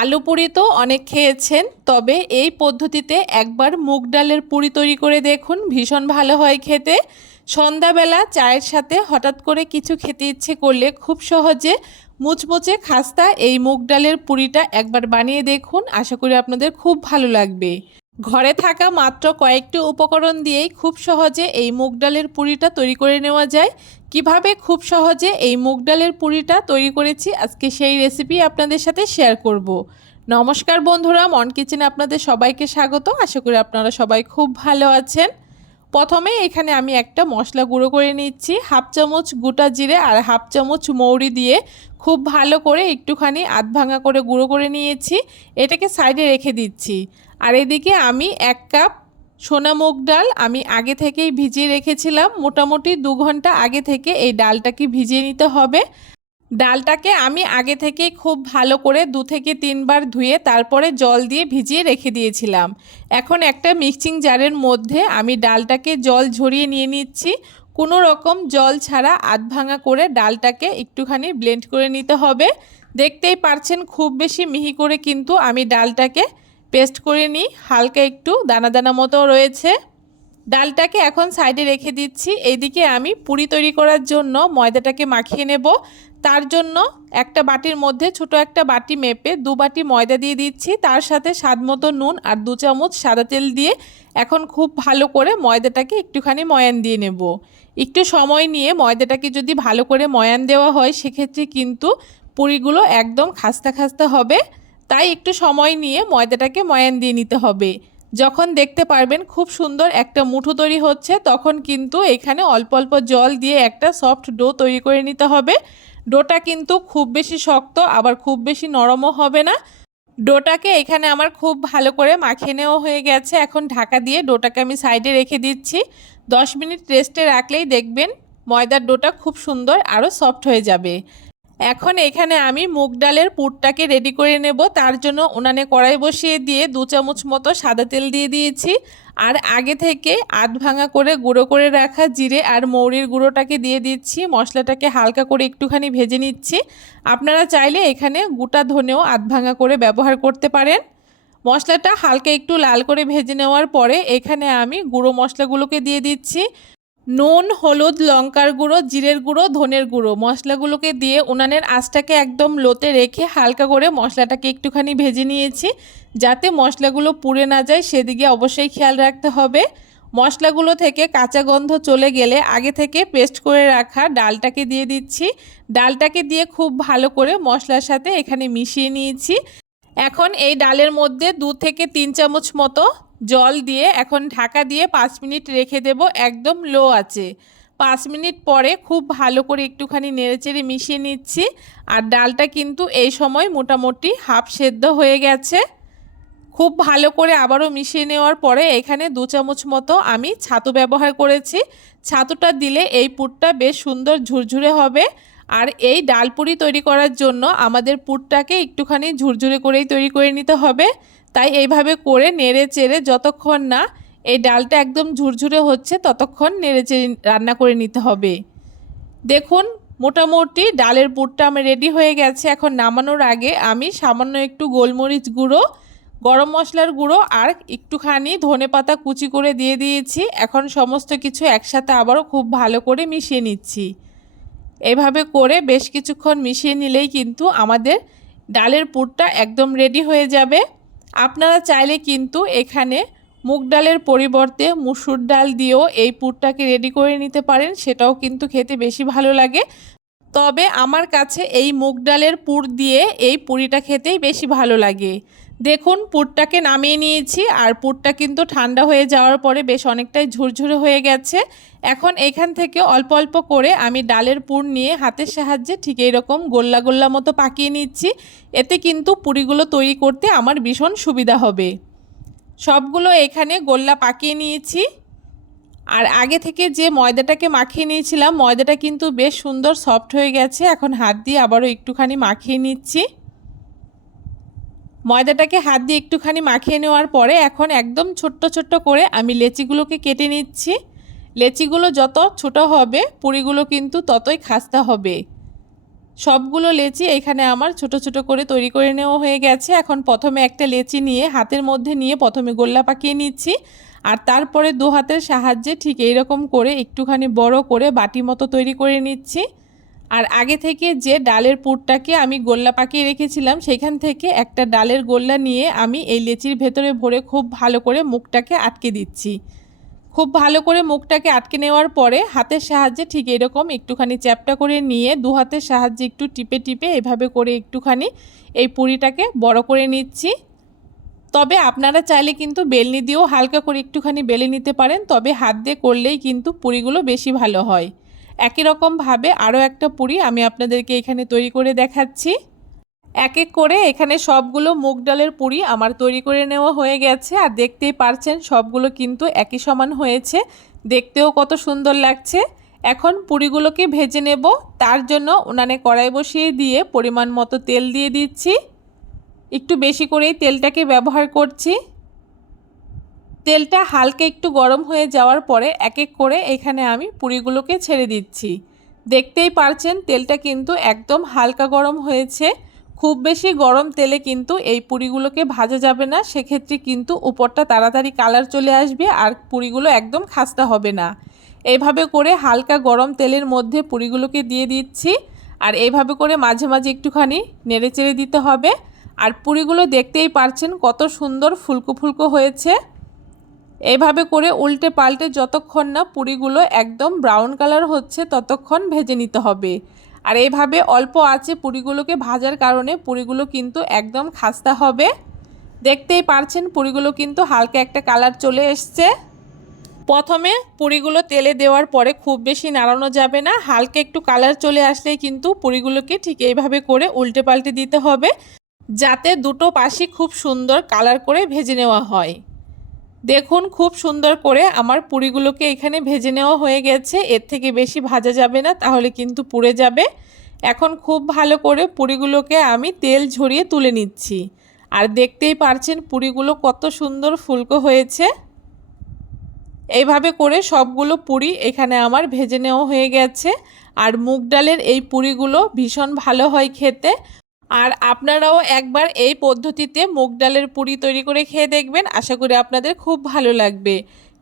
আলু পুরি তো অনেক খেয়েছেন, তবে এই পদ্ধতিতে একবার মুগ ডালের পুরি তৈরি করে দেখুন, ভীষণ ভালো হয় খেতে। সন্ধ্যাবেলা চায়ের সাথে হঠাৎ করে কিছু খেতে ইচ্ছে করলে খুব সহজে মুচমুচে খাস্তা এই মুগ ডালের পুরিটা একবার বানিয়ে দেখুন, আশা করি আপনাদের খুব ভালো লাগবে। ঘরে থাকা মাত্র কয়েকটি উপকরণ দিয়েই খুব সহজে এই মুগ ডালের পুরিটা তৈরি করে নেওয়া যায়। কিভাবে খুব সহজে এই মুগ ডালের পুরিটা তৈরি করেছি আজকে সেই রেসিপি আপনাদের সাথে শেয়ার করব। নমস্কার বন্ধুরা, মন কিচেনে আপনাদের সবাইকে স্বাগত। আশা করি আপনারা সবাই খুব ভালো আছেন। প্রথমে এখানে আমি একটা মশলা গুঁড়ো করে নিচ্ছি, হাফ চামচ গোটা জিরে আর হাফ চামচ মৌরি দিয়ে খুব ভালো করে একটুখানি আধ ভাঙা করে গুঁড়ো করে নিয়েছি। এটাকে সাইডে রেখে দিচ্ছি। আর এদিকে আমি 1 কাপ সোনা মুগ ডাল আমি আগে থেকেই ভিজিয়ে রেখেছিলাম। মোটামুটি 2 ঘন্টা আগে থেকে এই ডালটাকে ভিজিয়ে নিতে হবে। ডালটাকে আমি আগে থেকেই খুব ভালো করে 2 থেকে 3 বার ধুয়ে তারপরে জল দিয়ে ভিজিয়ে রেখে দিয়েছিলাম। এখন একটা মিক্সিং জারের মধ্যে আমি ডালটাকে জল ঝরিয়ে নিয়ে নিচ্ছি। কোনো রকম জল ছাড়া আধ ভাঙা করে ডালটাকে একটুখানি ব্লেন্ড করে নিতে হবে। দেখতেই পারছেন খুব বেশি মিহি করে কিন্তু আমি ডালটাকে পেস্ট করে নিই, হালকা একটু দানা দানা মতো রয়েছে। ডালটাকে এখন সাইডে রেখে দিচ্ছি। এইদিকে আমি পুরি তৈরি করার জন্য ময়দাটাকে মাখিয়ে নেব। তার জন্য একটা বাটির মধ্যে ছোট একটা বাটি মেপে 2 বাটি ময়দা দিয়ে দিচ্ছি, তার সাথে স্বাদমতো নুন আর 2 চামচ সাদা তেল দিয়ে এখন খুব ভালো করে ময়দাটাকে একটুখানি ময়ান দিয়ে নেব। একটু সময় নিয়ে ময়দাটাকে যদি ভালো করে ময়ান দেওয়া হয় সেক্ষেত্রে কিন্তু পুরিগুলো একদম খাস্তা খাস্তা হবে। তাই একটু সময় নিয়ে ময়দাটাকে ময়ান দিয়ে নিতে হবে। যখন দেখতে পারবেন খুব সুন্দর একটা মুঠো তৈরি হচ্ছে, তখন কিন্তু এখানে অল্প অল্প জল দিয়ে একটা সফট ডো তৈরি করে নিতে হবে। ডোটা কিন্তু খুব বেশি শক্ত আবার খুব বেশি নরমও হবে না। ডোটাকে এখানে আমার খুব ভালো করে মাখিয়ে নেওয়া হয়ে গেছে। এখন ঢাকা দিয়ে ডোটাকে আমি সাইডে রেখে দিচ্ছি। 10 মিনিট রেস্টে রাখলেই দেখবেন ময়দার ডোটা খুব সুন্দর আরও সফট হয়ে যাবে। এখন এখানে আমি মুগ ডালের পুরটাকে রেডি করে নেব। তার জন্য উনানে কড়াই বসিয়ে দিয়ে 2 চামচ মতো সাদা তেল দিয়ে দিয়েছি। আর আগে থেকে আধ ভাঙা করে গুঁড়ো করে রাখা জিরে আর মৌরির গুঁড়োটাকে দিয়ে দিচ্ছি। মশলাটাকে হালকা করে একটুখানি ভেজে নিচ্ছি। আপনারা চাইলে এখানে গোটা ধনেও আধ ভাঙা করে ব্যবহার করতে পারেন। মশলাটা হালকা একটু লাল করে ভেজে নেওয়ার পরে এখানে আমি গুঁড়ো মশলাগুলোকে দিয়ে দিচ্ছি। নুন, হলুদ, লঙ্কার গুঁড়ো, জিরের গুঁড়ো, ধনের গুঁড়ো মশলাগুলোকে দিয়ে উনানের আঁচটাকে একদম লোতে রেখে হালকা করে মশলাটাকে একটুখানি ভেজে নিয়েছি। যাতে মশলাগুলো পুড়ে না যায় সেদিকে অবশ্যই খেয়াল রাখতে হবে। মশলাগুলো থেকে কাঁচা গন্ধ চলে গেলে আগে থেকে পেস্ট করে রাখা ডালটাকে দিয়ে দিচ্ছি। ডালটাকে দিয়ে খুব ভালো করে মশলার সাথে এখানে মিশিয়ে নিয়েছি। এখন এই ডালের মধ্যে 2 থেকে 3 চামচ মতো জল দিয়ে এখন ঢাকা দিয়ে 5 মিনিট রেখে দেব একদম লো আঁচে। 5 মিনিট পরে খুব ভালো করে একটুখানি নেড়েচেড়ে মিশিয়ে নিচ্ছি। আর ডালটা কিন্তু এই সময় মোটামুটি হাফ সেদ্ধ হয়ে গেছে। খুব ভালো করে আবারও মিশিয়ে নেওয়ার পরে এখানে 2 চামচ মতো আমি ছাতু ব্যবহার করেছি। ছাতুটা দিলে এই পুরটা বেশ সুন্দর ঝুরঝুরে হবে। আর এই ডাল পুরি তৈরি করার জন্য আমাদের পুরটাকে একটুখানি ঝুরঝুরে করেই তৈরি করে নিতে হবে। তাই এইভাবে করে নেড়ে চেড়ে যতক্ষণ না এই ডালটা একদম ঝুরঝুরে হচ্ছে ততক্ষণ নেড়ে চেড়ে রান্না করে নিতে হবে। দেখুন মোটামুটি ডালের পুরটা আমার রেডি হয়ে গেছে। এখন নামানোর আগে আমি সামান্য একটু গোলমরিচ গুঁড়ো, গরম মশলার গুঁড়ো আর একটুখানি ধনেপাতা কুচি করে দিয়ে দিয়েছি। এখন সমস্ত কিছু একসাথে আবারও খুব ভালো করে মিশিয়ে নিচ্ছি। এভাবে করে বেশ কিছুক্ষণ মিশিয়ে নিলেই কিন্তু আমাদের ডালের পুরটা একদম রেডি হয়ে যাবে। আপনারা চাইলে কিন্তু এখানে মুগ ডালের পরিবর্তে মুসুর ডাল দিয়েও এই পুরটাকে রেডি করে নিতে পারেন, সেটাও কিন্তু খেতে বেশি ভালো লাগে। তবে আমার কাছে এই মুগ ডালের পুর দিয়ে এই পুরিটা খেতেই বেশি ভালো লাগে। দেখুন পুরটাকে নামিয়ে নিয়েছি আর পুরটা কিন্তু ঠান্ডা হয়ে যাওয়ার পরে বেশ অনেকটাই ঝুরঝুরে হয়ে গেছে। এখন এখান থেকে অল্প অল্প করে আমি ডালের পুর নিয়ে হাতের সাহায্যে ঠিক এইরকম গোল্লা গোল্লা মতো পাকিয়ে নিচ্ছি। এতে কিন্তু পুরিগুলো তৈরি করতে আমার ভীষণ সুবিধা হবে। সবগুলো এখানে গোল্লা পাকিয়ে নিয়েছি। আর আগে থেকে যে ময়দাটাকে মাখিয়ে নিয়েছিলাম ময়দাটা কিন্তু বেশ সুন্দর সফট হয়ে গেছে। এখন হাত দিয়ে আবারও একটুখানি মাখিয়ে নিচ্ছি। ময়দাটাকে হাত দিয়ে একটুখানি মাখিয়ে নেওয়ার পরে এখন একদম ছোট্ট ছোট্ট করে আমি লেচিগুলোকে কেটে নিচ্ছি। লেচিগুলো যত ছোট হবে পুরিগুলো কিন্তু ততই খাস্তা হবে। সবগুলো লেচি এখানে আমার ছোট ছোট করে তৈরি করে নেওয়া হয়ে গেছে। এখন প্রথমে একটা লেচি নিয়ে হাতের মধ্যে নিয়ে প্রথমে গোল্লা পাকিয়ে নিচ্ছি, আর তারপরে দু হাতের সাহায্যে ঠিক এইরকম করে একটুখানি বড় করে বাটি মতো তৈরি করে নিচ্ছি। আর আগে থেকে যে ডালের পুরটাকে আমি গোল্লা পাকিয়ে রেখেছিলাম সেখান থেকে একটা ডালের গোল্লা নিয়ে আমি এই লেচির ভেতরে ভরে খুব ভালো করে মুখটাকে আটকে দিচ্ছি। খুব ভালো করে মুখটাকে আটকে নেওয়ার পরে হাতের সাহায্যে ঠিক এরকম একটুখানি চ্যাপটা করে নিয়ে দু হাতের সাহায্যে একটু টিপে টিপে এভাবে করে একটুখানি এই পুরিটাকে বড় করে নিচ্ছি। তবে আপনারা চাইলে কিন্তু বেলনি দিয়েও হালকা করে একটুখানি বেলে নিতে পারেন, তবে হাত দিয়ে করলেই কিন্তু পুরিগুলো বেশি ভালো হয়। একই রকমভাবে আরও একটা পুরি আমি আপনাদেরকে এখানে তৈরি করে দেখাচ্ছি। এক এক করে এখানে সবগুলো মুগ ডালের পুরি আমার তৈরি করে নেওয়া হয়ে গেছে, আর দেখতেই পারছেন সবগুলো কিন্তু একই সমান হয়েছে, দেখতেও কত সুন্দর লাগছে। এখন পুরিগুলোকে ভেজে নেব। তার জন্য উনানে কড়াই বসিয়ে দিয়ে পরিমাণ মতো তেল দিয়ে দিচ্ছি। একটু বেশি করেই তেলটাকে ব্যবহার করছি। তেলটা হালকা একটু গরম হয়ে যাওয়ার পরে এক এক করে এখানে আমি পুরিগুলোকে ছেড়ে দিচ্ছি। দেখতেই পারছেন তেলটা কিন্তু একদম হালকা গরম হয়েছে। খুব বেশি গরম তেলে কিন্তু এই পুরিগুলোকে ভাজা যাবে না, সেক্ষেত্রে কিন্তু উপরটা তাড়াতাড়ি কালার চলে আসবে আর পুরিগুলো একদম খাস্তা হবে না। এইভাবে করে হালকা গরম তেলের মধ্যে পুরিগুলোকে দিয়ে দিচ্ছি, আর এইভাবে করে মাঝে মাঝে একটুখানি নেড়েচেড়ে দিতে হবে। আর পুরিগুলো দেখতেই পারছেন কত সুন্দর ফুলকো ফুলকো হয়েছে। এইভাবে করে উল্টে পাল্টে যতক্ষণ না পুরিগুলো একদম ব্রাউন কালার হচ্ছে ততক্ষণ ভেজে নিতে হবে। আর এইভাবে অল্প আঁচে পুরিগুলোকে ভাজার কারণে পুরিগুলো কিন্তু একদম খাস্তা হবে। দেখতেই পারছেন পুরিগুলো কিন্তু হালকা একটা কালার চলে এসছে। প্রথমে পুরিগুলো তেলে দেওয়ার পরে খুব বেশি নাড়ানো যাবে না, হালকা একটু কালার চলে আসলেই কিন্তু পুরিগুলোকে ঠিক এইভাবে করে উল্টে পাল্টে দিতে হবে, যাতে দুটো পাশই খুব সুন্দর কালার করে ভেজে নেওয়া হয়। দেখুন খুব সুন্দর করে আমার পুরিগুলোকে এখানে ভেজে নেওয়া হয়ে গেছে। এর থেকে বেশি ভাজা যাবে না, তাহলে কিন্তু পুড়ে যাবে। এখন খুব ভালো করে পুরিগুলোকে আমি তেল ঝরিয়ে তুলে নিচ্ছি। আর দেখতেই পারছেন পুরিগুলো কত সুন্দর ফুলকো হয়েছে। এইভাবে করে সবগুলো পুরি এখানে আমার ভেজে নেওয়া হয়ে গেছে। আর মুগ ডালের এই পুরিগুলো ভীষণ ভালো হয় খেতে। আর আপনারাও একবার এই পদ্ধতিতে মুগ ডালের পুরি তৈরি করে খেয়ে দেখবেন, আশা করি আপনাদের খুব ভালো লাগবে।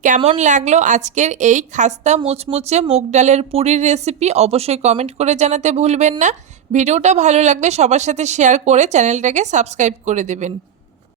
কেমন লাগলো আজকের এই খাস্তা মুচমুচে মুগ ডালের পুরির রেসিপি অবশ্যই কমেন্ট করে জানাতে ভুলবেন না। ভিডিওটা ভালো লাগলে সবার সাথে শেয়ার করে চ্যানেলটাকে সাবস্ক্রাইব করে দেবেন।